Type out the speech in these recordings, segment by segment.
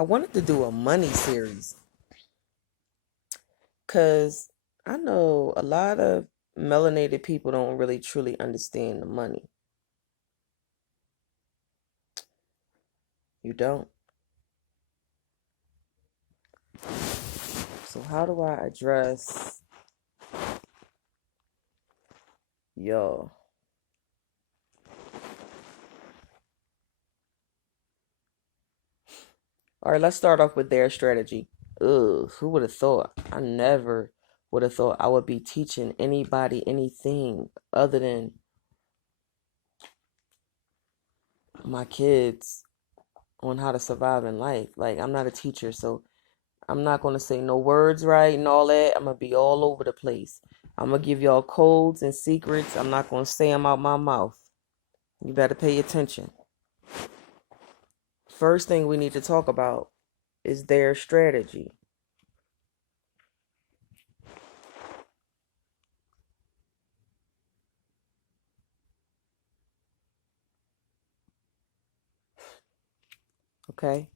I wanted to do a money series because I know a lot of melanated people don't really truly understand the money. You don't. So how do I address y'all? All right, let's start off with their strategy. Ugh, who would have thought? I never would have thought I would be teaching anybody anything other than my kids on how to survive in life. Like, I'm not a teacher, so I'm not going to say no words right and all that. I'm going to be all over the place. I'm going to give y'all codes and secrets. I'm not going to say them out my mouth. You better pay attention. First thing we need to talk about is their strategy. Okay?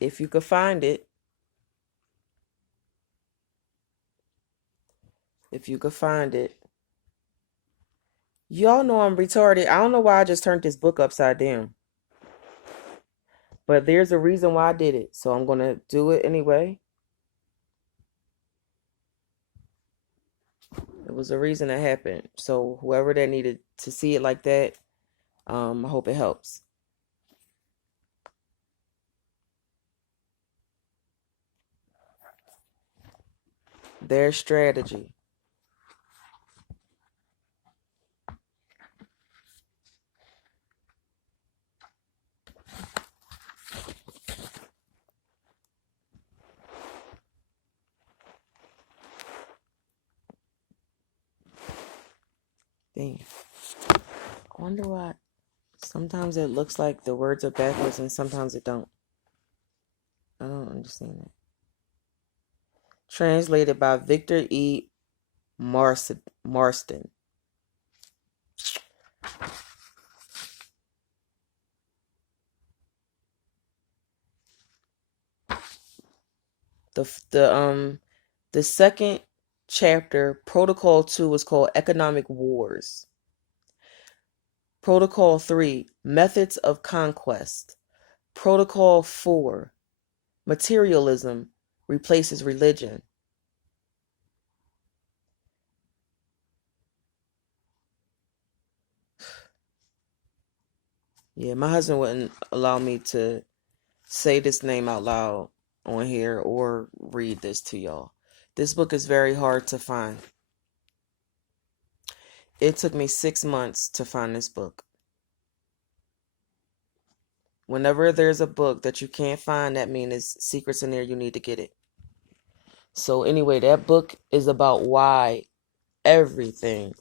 If you could find it, if you could find it. Y'all know I'm retarded. I don't know why I just turned this book upside down. But there's a reason why I did it. So I'm going to do it anyway. It was a reason that happened. So whoever that needed to see it like that, I hope it helps. Their strategy. Damn. I wonder why. Sometimes it looks like the words are backwards and sometimes it don't. I don't understand it. Translated by Victor E. Marston. The second chapter, Protocol 2, is called Economic Wars. Protocol 3, Methods of Conquest. Protocol 4, Materialism Replaces Religion. Yeah, my husband wouldn't allow me to say this name out loud on here or read this to y'all. This book is very hard to find. It took me 6 months to find this book. Whenever there's a book that you can't find, that means there's secrets in there, you need to get it. So anyway, that book is about why everything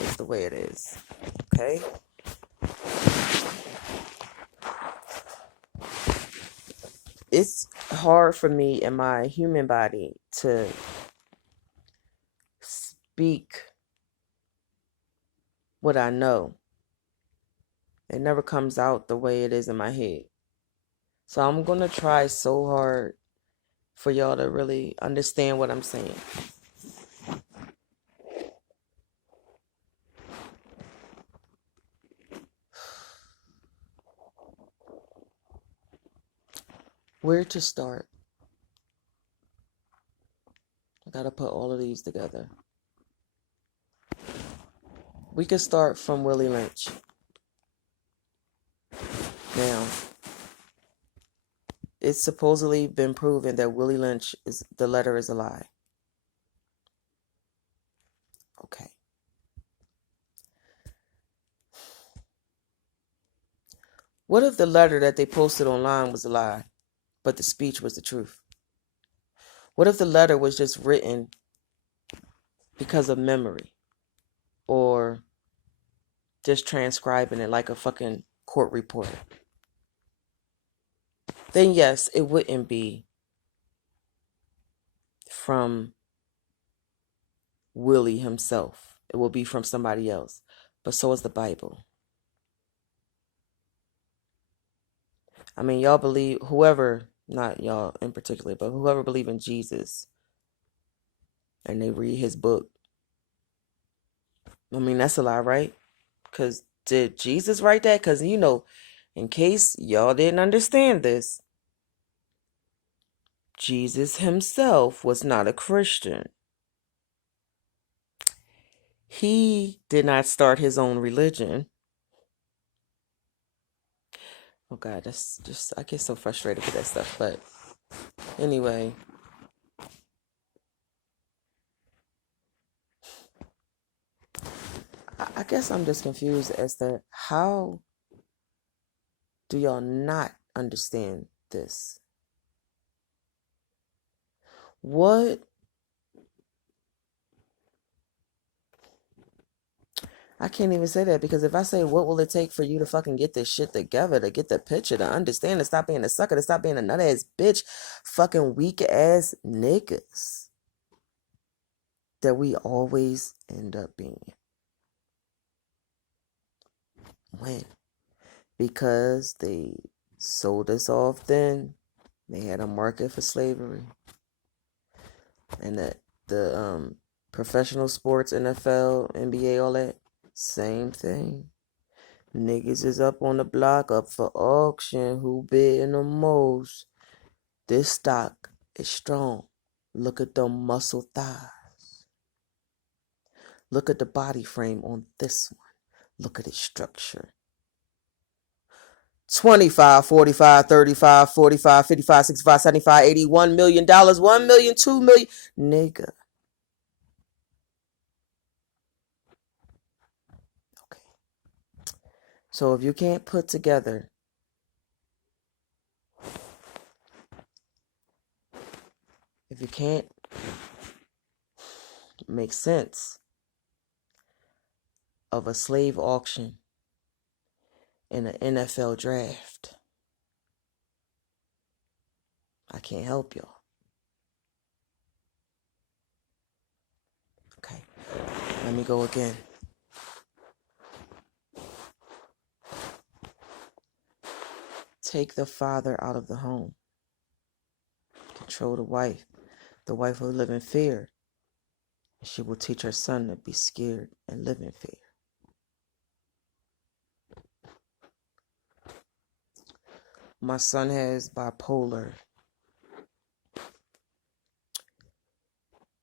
is the way it is. Okay? It's hard for me in my human body to speak what I know. It never comes out the way it is in my head. So I'm going to try so hard for y'all to really understand what I'm saying. Where to start? I got to put all of these together. We could start from Willie Lynch. Now, it's supposedly been proven that Willie Lynch the letter is a lie. Okay. What if the letter that they posted online was a lie, but the speech was the truth? What if the letter was just written because of memory, or just transcribing it like a fucking court reporter? Then yes, it wouldn't be from Willie himself. It will be from somebody else. But so is the Bible. I mean, y'all believe, whoever, not y'all in particular, but whoever believe in Jesus and they read his book, I mean, that's a lie, right? Because did Jesus write that? Because, in case y'all didn't understand this, Jesus himself was not a Christian. He did not start his own religion. Oh God, that's just, I get so frustrated with that stuff. But anyway, I guess I'm just confused as to how do y'all not understand this? What? I can't even say that, because if I say what will it take for you to fucking get this shit together, to get the picture, to understand, to stop being a sucker, to stop being a nut ass bitch, fucking weak ass niggas that we always end up being. When? Because they sold us off then. They had a market for slavery. And the professional sports, NFL, NBA, all that, same thing. Niggas is up on the block, up for auction. Who bidding the most? This stock is strong. Look at the muscle thighs. Look at the body frame on this one. Look at its structure. 25, 45, 35, 45, 55, 65, 75, 80, $1 million, $1 million, $2 million. Nigga. Okay. So if you can't put together if you can't make sense of a slave auction in an NFL draft, I can't help y'all. Okay, let me go again. Take the father out of the home. Control the wife. The wife will live in fear. She will teach her son to be scared and live in fear. My son has bipolar.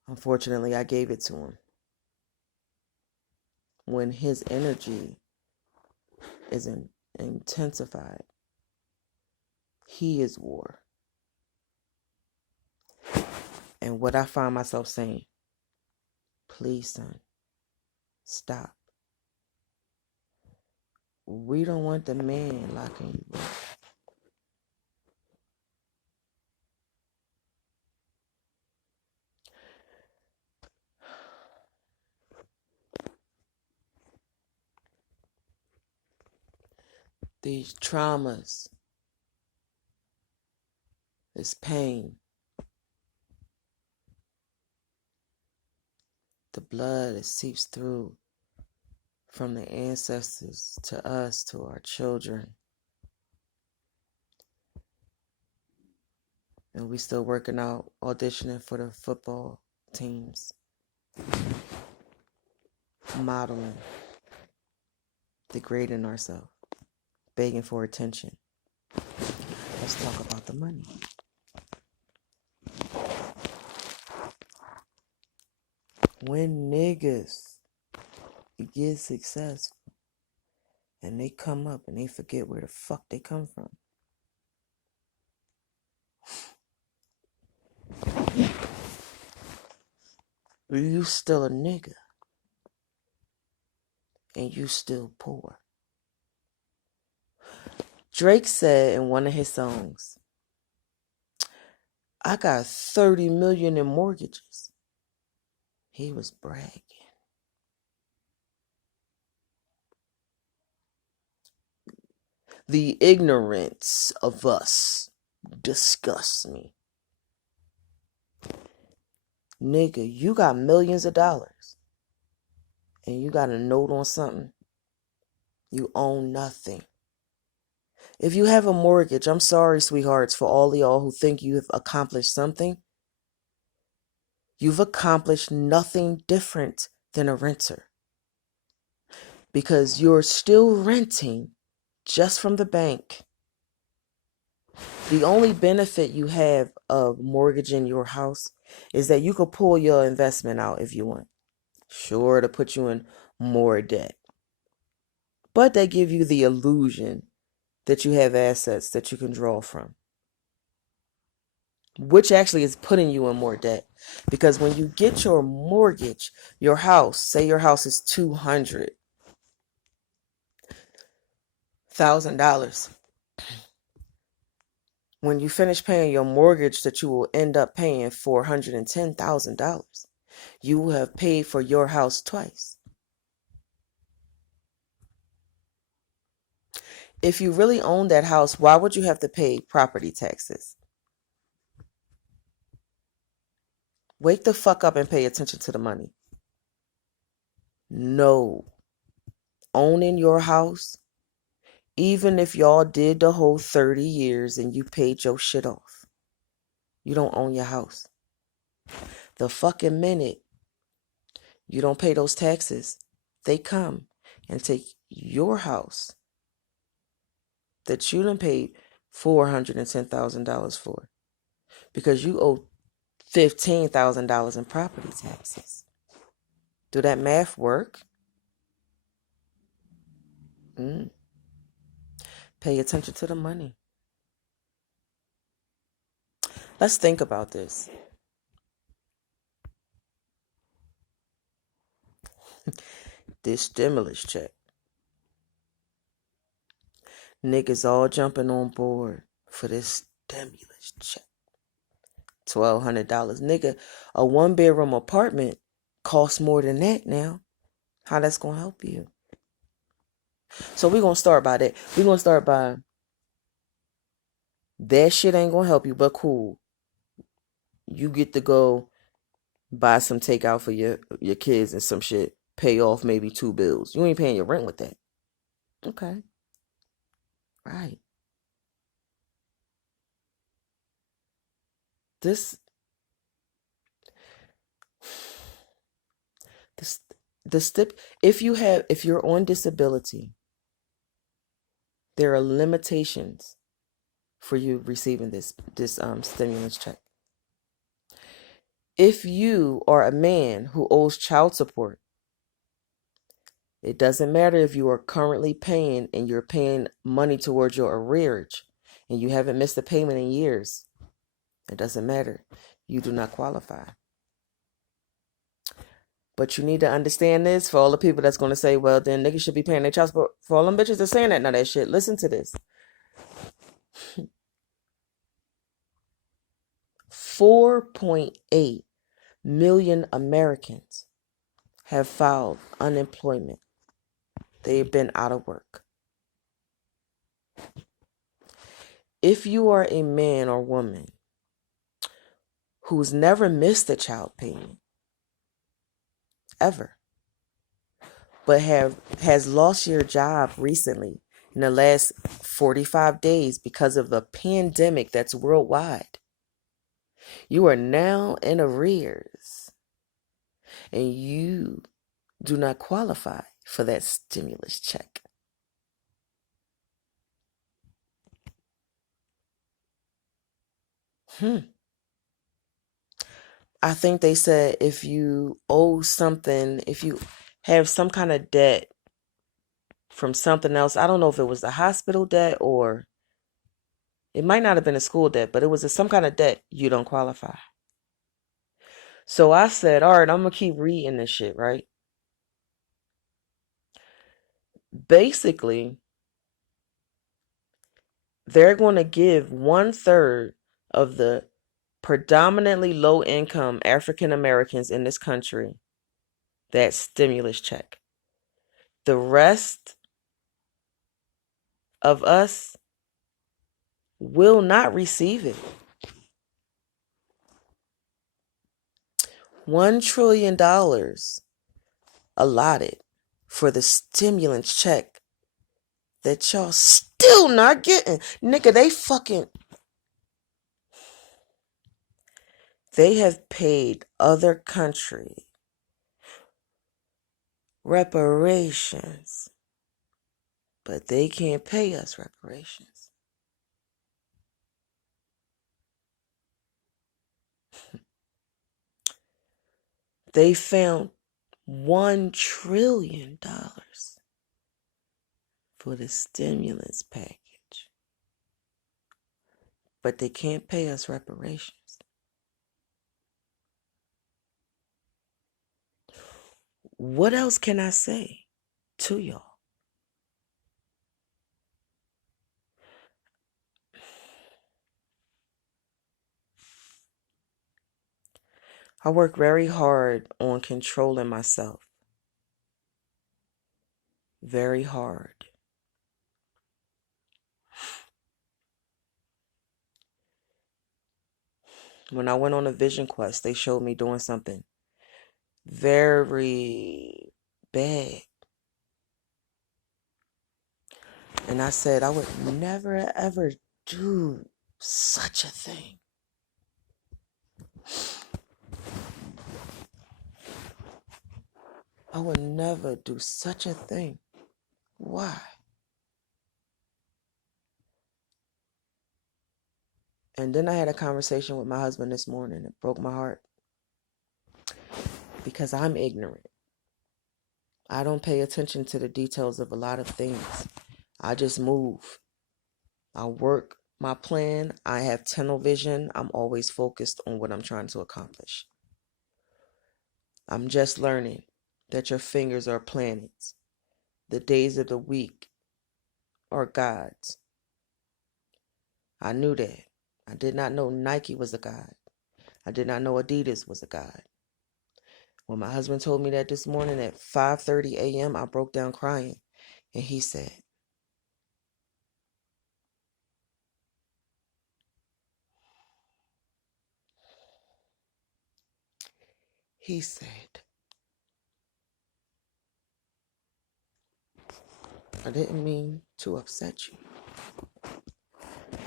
Unfortunately, I gave it to him. When his energy is intensified, he is war. And what I find myself saying, please, son, stop. We don't want the man locking you up. These traumas, this pain, the blood that seeps through from the ancestors to us, to our children. And we still working out, auditioning for the football teams, modeling, degrading ourselves, begging for attention. Let's talk about the money. When niggas get successful and they come up and they forget where the fuck they come from, you still a nigga and you still poor. Drake said in one of his songs, I got 30 million in mortgages. He was bragging. The ignorance of us disgusts me. Nigga, you got millions of dollars and you got a note on something. You own nothing. If you have a mortgage, I'm sorry, sweethearts, for all of y'all who think you have accomplished something. You've accomplished nothing different than a renter, because you're still renting just from the bank. The only benefit you have of mortgaging your house is that you could pull your investment out if you want. Sure, to put you in more debt. But they give you the illusion that you have assets that you can draw from, which actually is putting you in more debt. Because when you get your mortgage, your house, say your house is $200,000. When you finish paying your mortgage that you will end up paying $410,000, you will have paid for your house twice. If you really own that house, why would you have to pay property taxes? Wake the fuck up and pay attention to the money. No. Owning your house, even if y'all did the whole 30 years and you paid your shit off, you don't own your house. The fucking minute you don't pay those taxes, they come and take your house that you done paid $410,000 for, because you owe $15,000 in property taxes. Do that math work? Pay attention to the money. Let's think about this. This stimulus check. Niggas all jumping on board for this stimulus check. $1,200. Nigga, a 1-bedroom apartment costs more than that now. How that's going to help you? So we're going to start by that. We're going to start by that shit ain't going to help you, but cool. You get to go buy some takeout for your kids and some shit. Pay off maybe 2 bills. You ain't paying your rent with that. Okay. Right. If you're on disability, there are limitations for you receiving this stimulus check. If you are a man who owes child support, it doesn't matter if you are currently paying and you're paying money towards your arrearage and you haven't missed a payment in years. It doesn't matter. You do not qualify. But you need to understand this, for all the people that's going to say, well, then niggas should be paying their child support. For all them bitches that's saying that, now that shit, listen to this. 4.8 million Americans have filed unemployment. They've been out of work. If you are a man or woman who's never missed a child payment, ever, but has lost your job recently in the last 45 days because of the pandemic that's worldwide, you are now in arrears and you do not qualify for that stimulus check. I think they said if you owe something, if you have some kind of debt from something else, I don't know if it was a hospital debt or it might not have been a school debt, but it was some kind of debt, you don't qualify. So I said, all right, I'm going to keep reading this shit, right? Basically, they're going to give 1/3 of the predominantly low-income African Americans in this country that stimulus check. The rest of us will not receive it. $1 trillion allotted for the stimulus check that y'all still not getting. Nigga, they have paid other country reparations, but they can't pay us reparations. They found $1 trillion for the stimulus package, but they can't pay us reparations. What else can I say to y'all? I work very hard on controlling myself. Very hard. When I went on a vision quest, they showed me doing something very bad. And I said I would never ever do such a thing. I would never do such a thing. Why? And then I had a conversation with my husband this morning. It broke my heart. Because I'm ignorant. I don't pay attention to the details of a lot of things. I just move. I work my plan. I have tunnel vision. I'm always focused on what I'm trying to accomplish. I'm just learning that your fingers are planets. The days of the week are gods. I knew that. I did not know Nike was a god. I did not know Adidas was a god. When my husband told me that this morning at 5:30 a.m., I broke down crying. And he said, I didn't mean to upset you.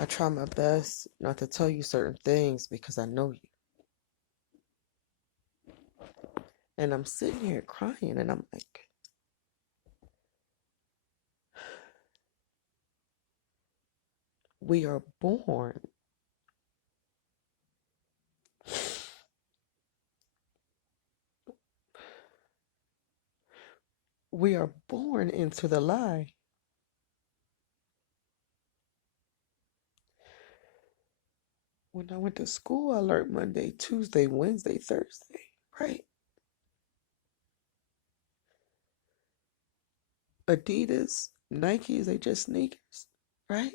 I try my best not to tell you certain things because I know you. And I'm sitting here crying and I'm like, we are born. We are born into the lie. When I went to school, I learned Monday, Tuesday, Wednesday, Thursday, right? Adidas, Nikes, they just sneakers, right?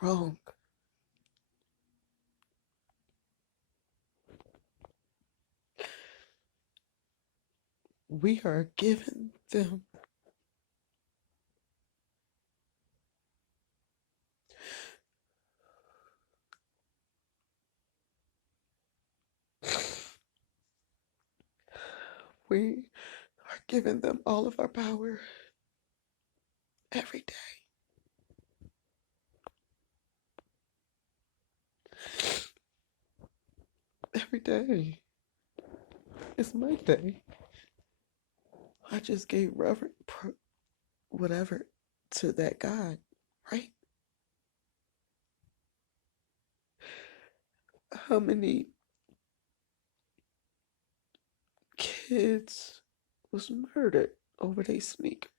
Wrong. We are giving them we are giving them all of our power every day. Every day. It's my day. I just gave reverent whatever to that God, right? How many kids was murdered over their sneakers?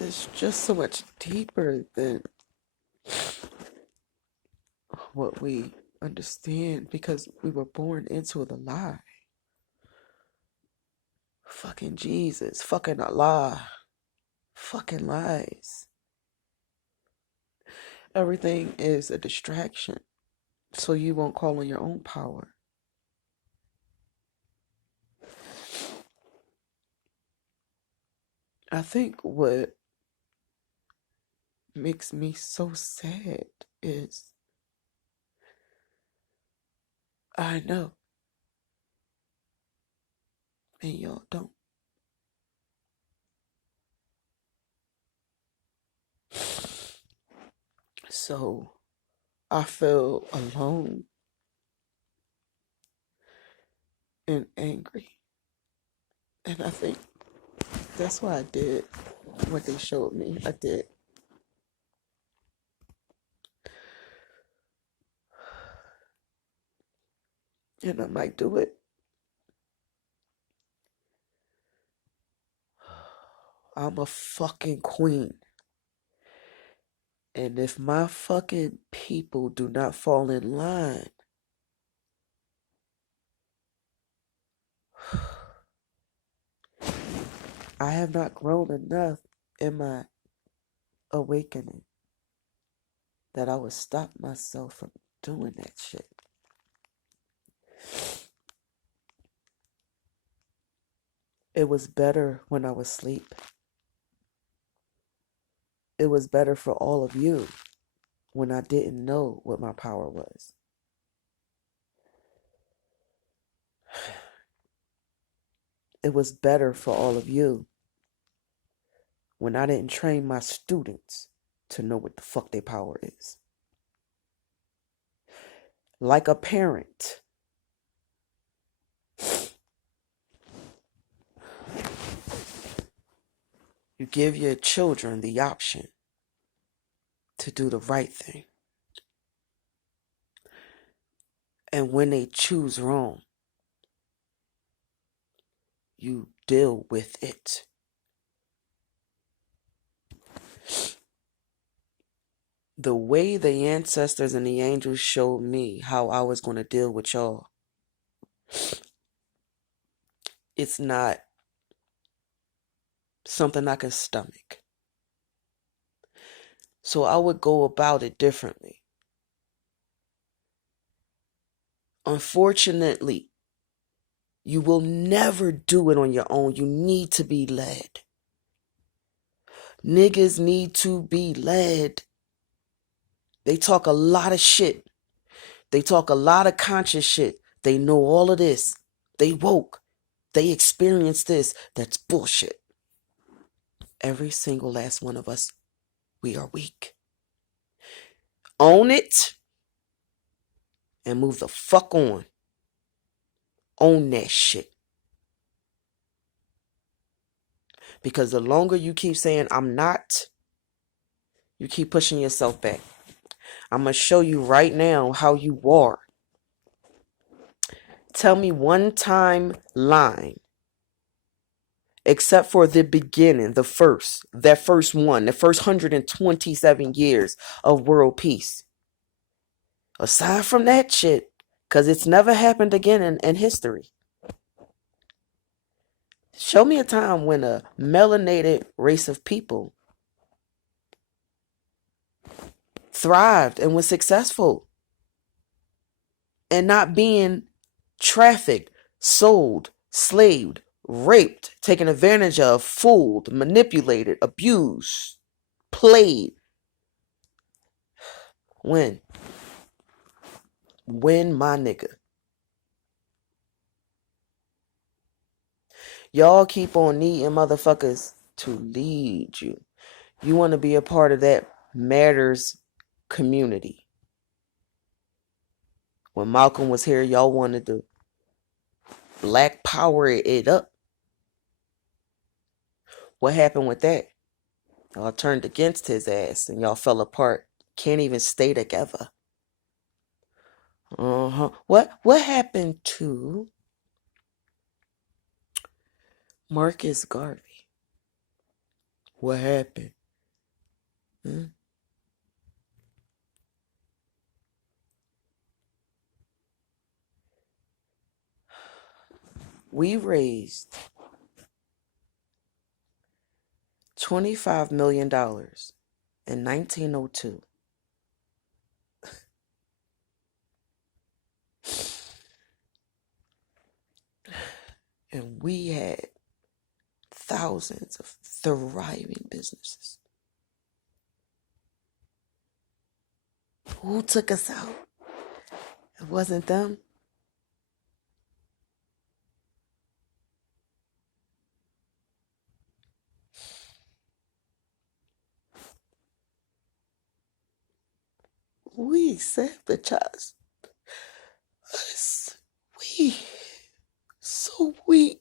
It's just so much deeper than what we understand because we were born into the lie. Fucking Jesus, fucking Allah, fucking lies. Everything is a distraction. so you won't call on your own power. I think what makes me so sad is I know, and y'all don't. So I feel alone and angry. And I think that's why I did what they showed me. I did. And I might do it. I'm a fucking queen. And if my fucking people do not fall in line, I have not grown enough in my awakening that I would stop myself from doing that shit. It was better when I was asleep. It was better for all of you when I didn't know what my power was. It was better for all of you when I didn't train my students to know what the fuck their power is. Like a parent, you give your children the option to do the right thing. And when they choose wrong, you deal with it. The way the ancestors and the angels showed me how I was going to deal with y'all, it's not something I can stomach. So I would go about it differently. Unfortunately, you will never do it on your own. You need to be led. Niggas need to be led. They talk a lot of shit. They talk a lot of conscious shit. They know all of this. They woke. They experienced this. That's bullshit. Every single last one of us, we are weak. Own it and move the fuck on. Own that shit. Because the longer you keep saying, I'm not, you keep pushing yourself back. I'm going to show you right now how you are. Tell me one time line, except for the beginning, that first one, the first 127 years of world peace. Aside from that shit, because it's never happened again in history. Show me a time when a melanated race of people thrived and was successful and not being trafficked, sold, slaved, raped, taken advantage of, fooled, manipulated, abused, played. When, my nigga. Y'all keep on needing motherfuckers to lead you. You want to be a part of that matters community. When Malcolm was here, y'all wanted to black power it up. What happened with that? Y'all turned against his ass and y'all fell apart. Can't even stay together. What happened to Marcus Garvey? What happened? We raised $25 million in 1902 And we had thousands of thriving businesses. Who took us out? It wasn't them. We sabotaged us. We so weak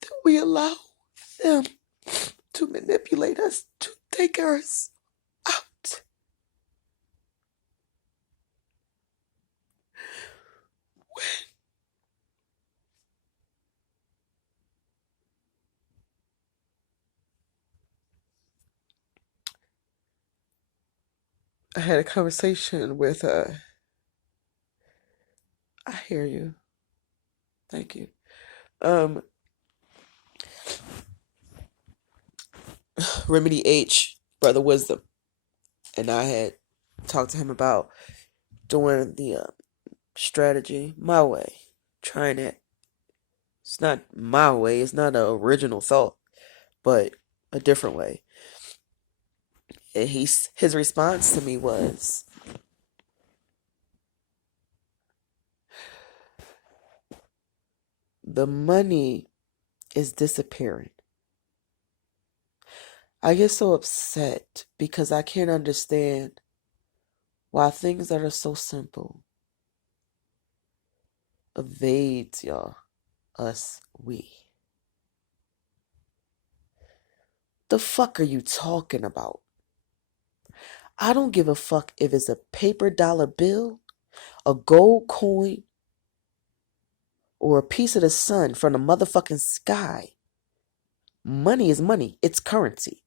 that we allow them to manipulate us, to take us out. I had a conversation with I hear you. Thank you. Remedy H, Brother Wisdom, and I had talked to him about doing the strategy my way, trying it. It's not my way. It's not an original thought, but a different way. And his response to me was, the money is disappearing. I get so upset because I can't understand why things that are so simple evades we. The fuck are you talking about? I don't give a fuck if it's a paper dollar bill, a gold coin, or a piece of the sun from the motherfucking sky. Money is money. It's currency.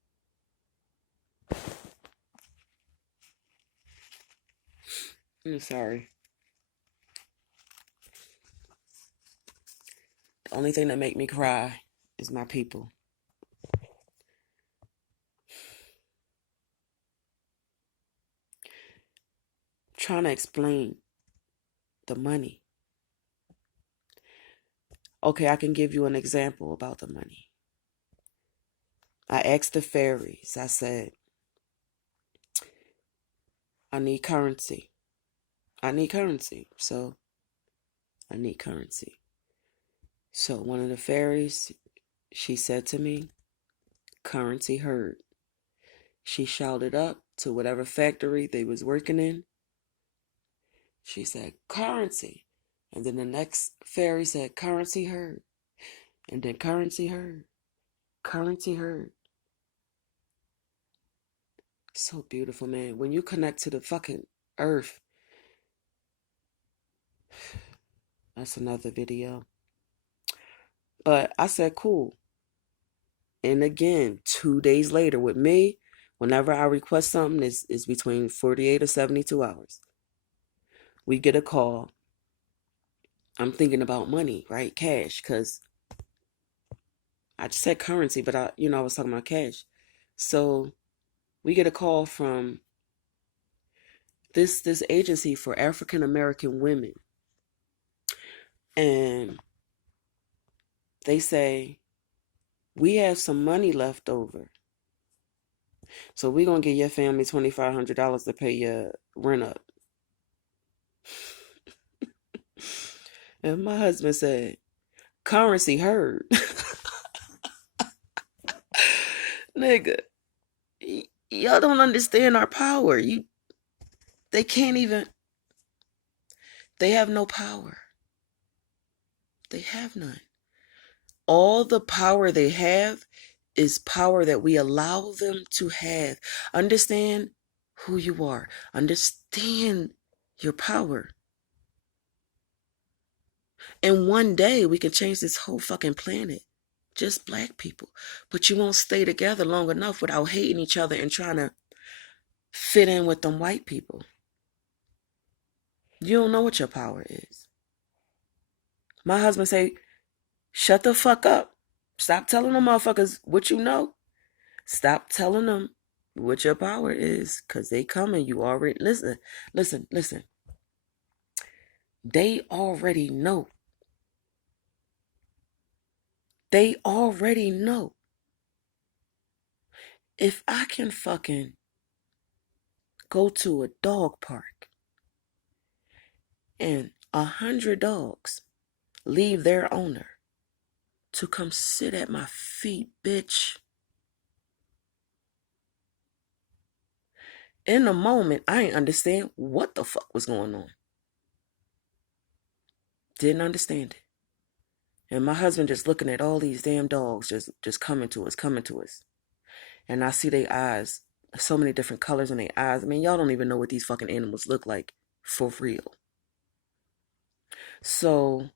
I'm sorry. The only thing that make me cry is my people. Trying to explain the money. Okay, I can give you an example about the money. I asked the fairies, I said, I need currency. I need currency. So, I need currency. So, one of the fairies, she said to me, currency heard. She shouted up to whatever factory they was working in. She said, currency. And then the next fairy said, currency heard. And then currency heard. Currency heard. So beautiful, man. When you connect to the fucking earth, that's another video. But I said, cool. And again, 2 days later with me, whenever I request something, is between 48 or 72 hours. We get a call. I'm thinking about money, right? Cash, because I just said currency, but I was talking about cash. So we get a call from this agency for African American women. And they say, we have some money left over. So we're going to give your family $2,500 to pay your rent up. And my husband said, currency heard. Nigga, y'all don't understand our power. They can't even, they have no power. They have none. All the power they have is power that we allow them to have. Understand who you are. Understand your power. And one day we can change this whole fucking planet. Just black people. But you won't stay together long enough without hating each other and trying to fit in with them white people. You don't know what your power is. My husband say, shut the fuck up. Stop telling them motherfuckers what you know. Stop telling them what your power is, because they coming. You already, listen. They already know. They already know. If I can fucking go to a dog park and 100 dogs leave their owner to come sit at my feet, bitch. In the moment, I ain't understand what the fuck was going on. Didn't understand it. And my husband just looking at all these damn dogs just coming to us. And I see their eyes, so many different colors in their eyes. I mean, y'all don't even know what these fucking animals look like for real. So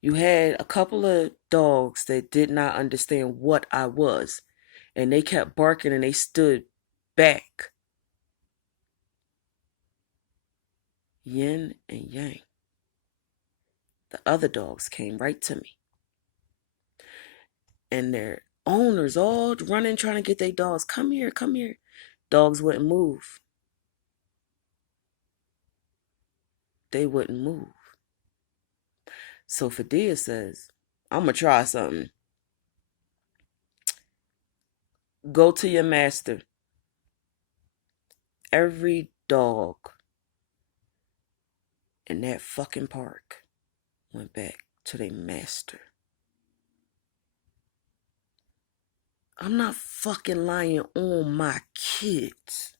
you had a couple of dogs that did not understand what I was. And they kept barking and they stood back. Yin and yang. The other dogs came right to me. And their owners all running, trying to get their dogs. Come here, come here. Dogs wouldn't move. They wouldn't move. So Fadea says, I'm going to try something. Go to your master. Every dog in that fucking park went back to their master. I'm not fucking lying on my kids.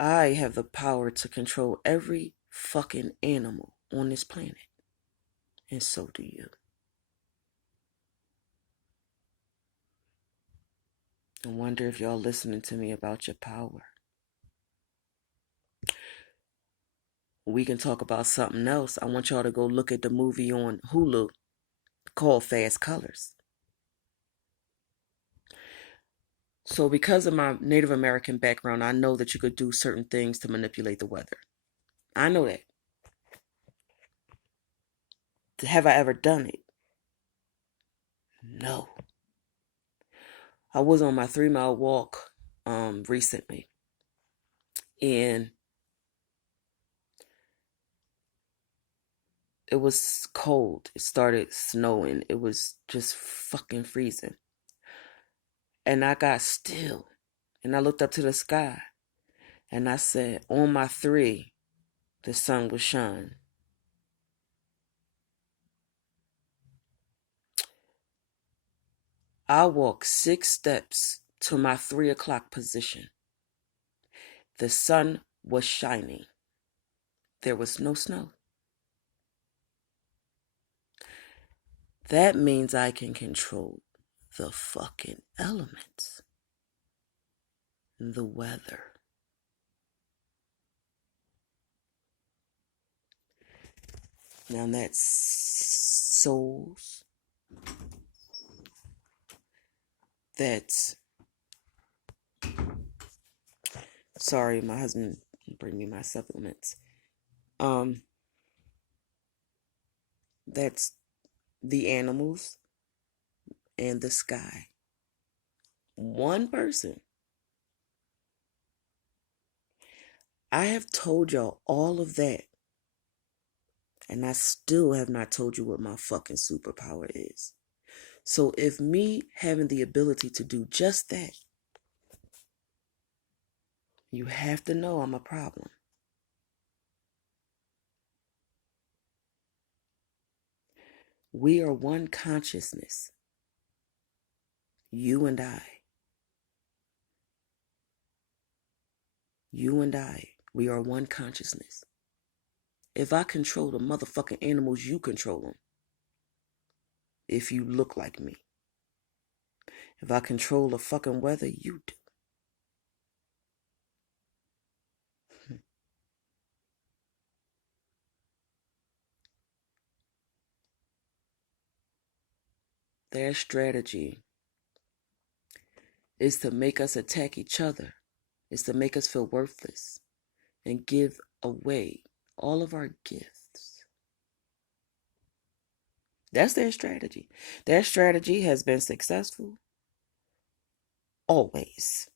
I have the power to control every fucking animal on this planet. And so do you. I wonder if y'all listening to me about your power. We can talk about something else. I want y'all to go look at the movie on Hulu called Fast Colors. So because of my Native American background, I know that you could do certain things to manipulate the weather. I know that. Have I ever done it? No. I was on my 3-mile walk recently. And it was cold. It started snowing. It was just fucking freezing. And I got still. And I looked up to the sky. And I said, on my 3, the sun will shine. I walked 6 steps to my 3 o'clock position. The sun was shining. There was no snow. That means I can control the fucking elements. The weather. Now that's souls. That's... Sorry, my husband bring me my supplements. That's the animals and the sky. One person. I have told y'all all of that. And I still have not told you what my fucking superpower is. So if me having the ability to do just that, you have to know I'm a problem. We are one consciousness. You and I. You and I. We are one consciousness. If I control the motherfucking animals, you control them. If you look like me. If I control the fucking weather, you do. Their strategy is to make us attack each other. Is to make us feel worthless. And give away all of our gifts. That's their strategy. Their strategy has been successful always.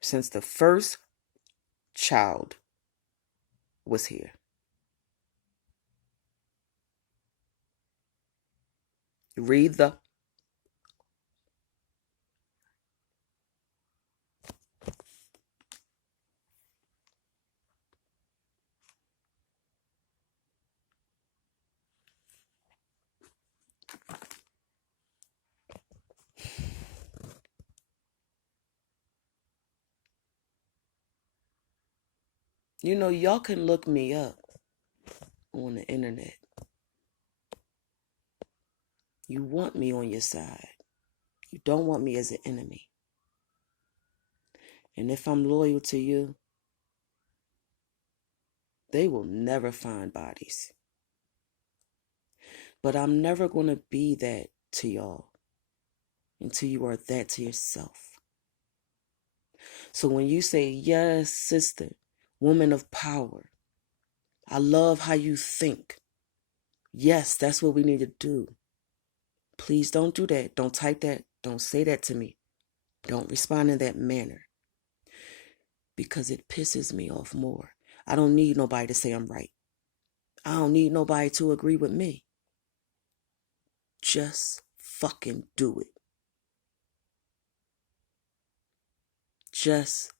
Since the first child was here. Read the. You know, y'all can look me up on the internet. You want me on your side. You don't want me as an enemy. And if I'm loyal to you, they will never find bodies. But I'm never going to be that to y'all until you are that to yourself. So when you say, yes, sister, woman of power, I love how you think. Yes, that's what we need to do. Please don't do that. Don't type that. Don't say that to me. Don't respond in that manner. Because it pisses me off more. I don't need nobody to say I'm right. I don't need nobody to agree with me. Just fucking do it. Just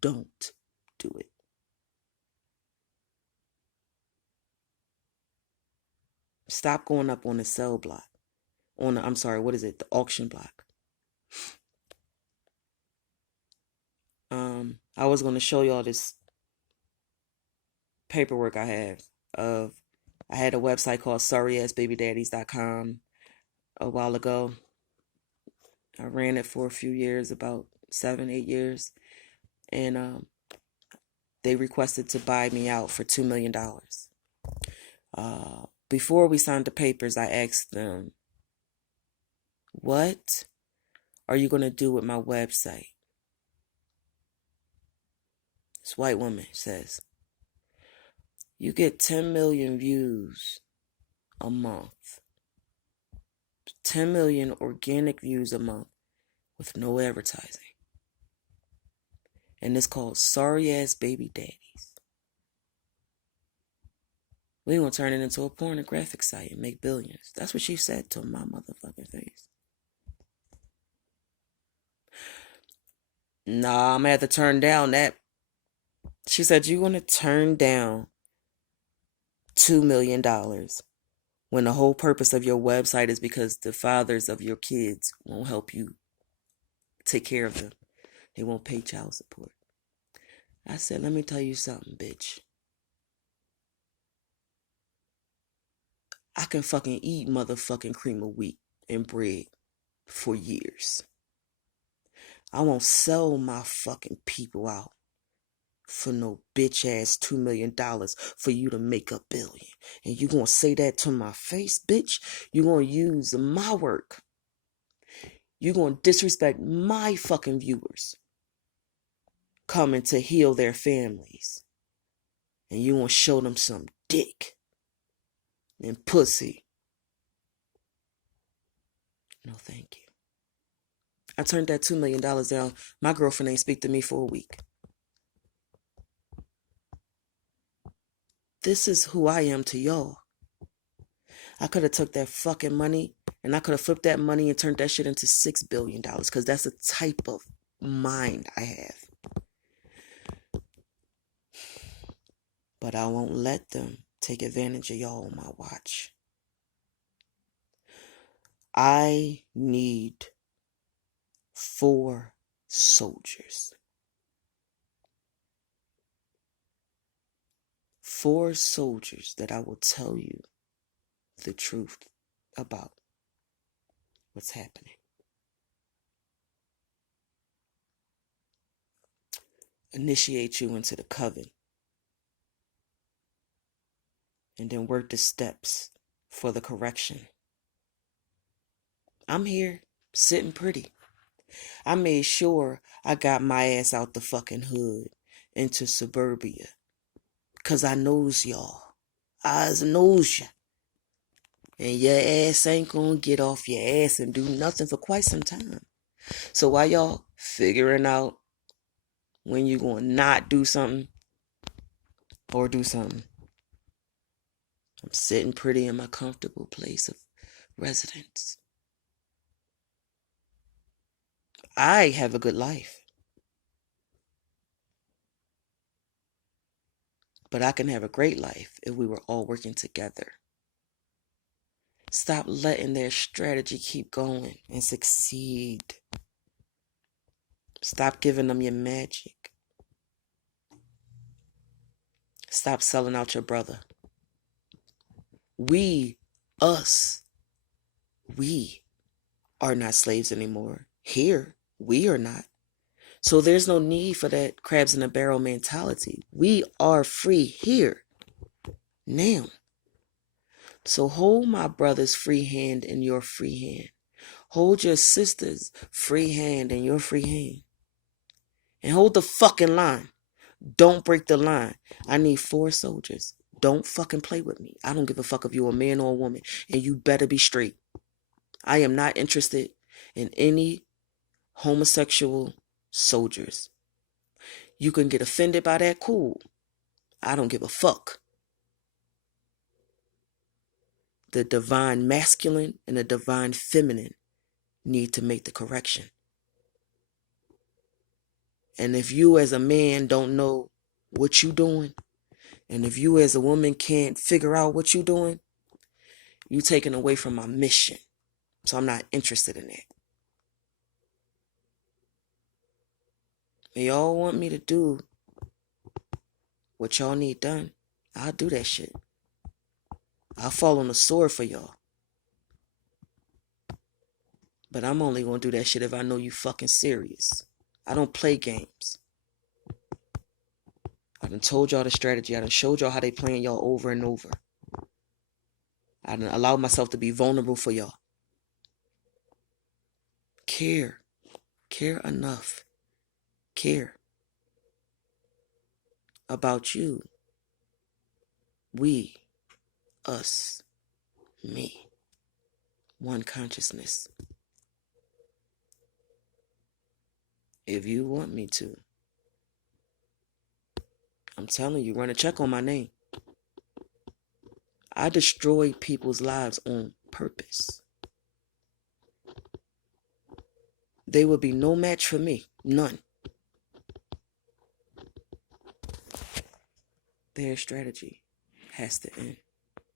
don't do it. Stop going up on the sell block. The auction block. I was going to show y'all this paperwork I have I had a website called sorryassbabydaddies.com a while ago. I ran it for a few years, about 7-8 years, and they requested to buy me out for $2 million. Before we signed the papers, I asked them, what are you going to do with my website? This white woman says, you get 10 million views a month. 10 million organic views a month with no advertising. And it's called Sorry Ass Baby Daddies. We gonna turn it into a pornographic site and make billions. That's what she said to my motherfucking face. Nah, I'm gonna have to turn down that. She said, you gonna turn down $2 million when the whole purpose of your website is because the fathers of your kids won't help you take care of them. They won't pay child support. I said, let me tell you something, bitch. I can fucking eat motherfucking cream of wheat and bread for years. I won't sell my fucking people out for no bitch ass $2 million for you to make $1 billion. And you gonna say that to my face, bitch? You gonna use my work. You gonna disrespect my fucking viewers coming to heal their families. And you gonna show them some dick and pussy. No, thank you. I turned that $2 million down. My girlfriend ain't speak to me for a week. This is who I am to y'all. I could have took that fucking money and I could have flipped that money and turned that shit into $6 billion because that's the type of mind I have. But I won't let them take advantage of y'all on my watch. I need 4 soldiers. 4 soldiers that I will tell you the truth about what's happening. Initiate you into the coven. And then work the steps for the correction. I'm here, sitting pretty. I made sure I got my ass out the fucking hood into suburbia. Cause I knows y'all. I knows ya. And your ass ain't gonna get off your ass and do nothing for quite some time. So while y'all figuring out when you gonna not do something, or do something. I'm sitting pretty in my comfortable place of residence. I have a good life. But I can have a great life if we were all working together. Stop letting their strategy keep going and succeed. Stop giving them your magic. Stop selling out your brother. We are not slaves anymore. Here, we are not. So there's no need for that crabs in a barrel mentality. We are free here, now. So hold my brother's free hand in your free hand. Hold your sister's free hand in your free hand. And hold the fucking line. Don't break the line. I need 4 soldiers. Don't fucking play with me. I don't give a fuck if you're a man or a woman. And you better be straight. I am not interested in any homosexual soldiers. You can get offended by that, cool. I don't give a fuck. The divine masculine and the divine feminine need to make the correction. And if you as a man don't know what you doing, and if you as a woman can't figure out what you doing, you taking away from my mission. So I'm not interested in that. And y'all want me to do what y'all need done, I'll do that shit. I'll fall on the sword for y'all. But I'm only gonna do that shit if I know you fucking serious. I don't play games. I done told y'all the strategy. I done showed y'all how they playing y'all over and over. I done allowed myself to be vulnerable for y'all. Care enough. Care about you. We, us, me. One consciousness. If you want me to, I'm telling you, run a check on my name. I destroy people's lives on purpose. They will be no match for me. None. Their strategy has to end.